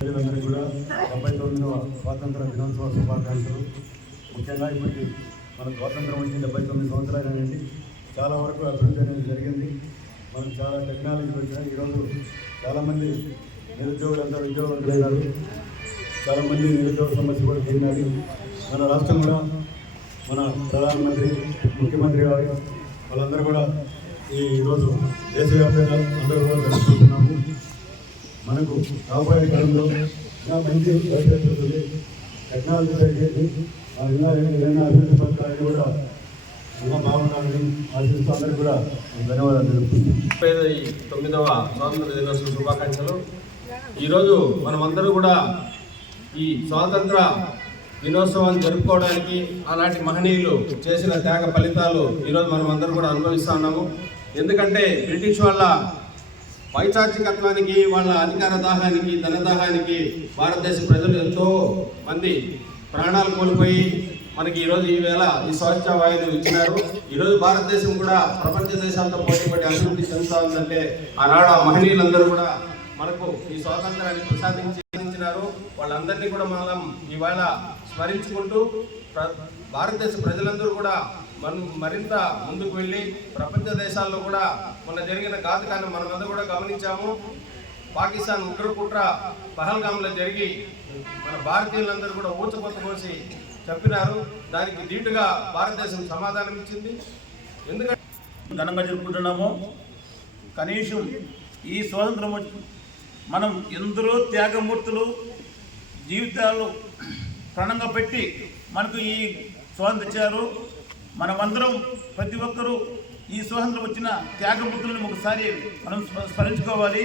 ప్రజలందరికీ కూడా 79వ స్వాతంత్ర దినోత్సవ శుభాకాంక్షలు. ముఖ్యంగా ఇప్పటికి మనకు స్వాతంత్రం వచ్చి 79 సంవత్సరాలు అనేది చాలా వరకు అభివృద్ధి అనేది జరిగింది. మనకు చాలా టెక్నాలజీ వచ్చినాయి. ఈరోజు చాలామంది నిరుద్యోగులంతా ఉద్యోగవంతులైనారు. చాలామంది నిరుద్యోగ సమస్య కూడా తీరినారు. మన రాష్ట్రం కూడా మన ప్రధానమంత్రి ముఖ్యమంత్రి గారు వాళ్ళందరూ కూడా ఈరోజు దేశవ్యాప్తంగా అందరూ కూడా జరుపుకుంటున్నాము. మనకు రాబోయే కాలంలో ఇంకా మంచి భవిష్యత్తు టెక్నాలజీ జరిగేది ఏదైనా అభివృద్ధి పథకాలు కూడా ఇంకా బాగుండాలని ఆశిస్తూ అందరికీ కూడా ధన్యవాదాలు తెలుపుతున్నాను. 59వ స్వాతంత్ర దినోత్సవ శుభాకాంక్షలు. ఈరోజు మనమందరూ కూడా ఈ స్వాతంత్ర దినోత్సవాన్ని జరుపుకోవడానికి ఆనాటి మహనీయులు చేసిన త్యాగ ఫలితాలు ఈరోజు మనం అందరూ కూడా అనుభవిస్తూ ఉన్నాము. ఎందుకంటే బ్రిటిష్ వాళ్ళ పైచాచికత్వానికి, వాళ్ళ అధికార దాహానికి, ధనదాహానికి భారతదేశ ప్రజలు ఎంతో మంది ప్రాణాలు కోల్పోయి మనకి ఈరోజు ఈవేళ ఈ స్వచ్ఛ వాయువులు ఇచ్చినారు. ఈరోజు భారతదేశం కూడా ప్రపంచ దేశాలతో పోటీపడి అభివృద్ధి చెందుతూ ఉందంటే ఆనాడు ఆ మహనీయులందరూ కూడా మనకు ఈ స్వాతంత్రాన్ని ప్రసాదించినారు. వాళ్ళందరినీ కూడా మనం ఇవాళ స్మరించుకుంటూ భారతదేశ ప్రజలందరూ కూడా మనం మరింత ముందుకు వెళ్ళి ప్రపంచ దేశాల్లో కూడా మొన్న జరిగిన ఘాతుకాన్ని మనమందరూ కూడా గమనించాము. పాకిస్తాన్ ఉగ్రకుట్ర పహల్గాంలో జరిగి మన భారతీయులందరూ కూడా ఊచకొత్త పోసి చెప్పినారు. దానికి ధీటుగా భారతదేశం సమాధానం ఇచ్చింది. ఎందుకంటే ఘనంగా జరుపుకుంటున్నాము. కనీసం ఈ స్వాతంత్రం మనం ఎందరో త్యాగమూర్తులు జీవితాలు ప్రాణంగా పెట్టి మనకు ఈ స్వాతంత్రం ఇచ్చారు. మనమందరం ప్రతి ఒక్కరూ ఈ స్వాతంత్రం వచ్చిన త్యాగమూర్తులను ఒకసారి మనం స్మరించుకోవాలి.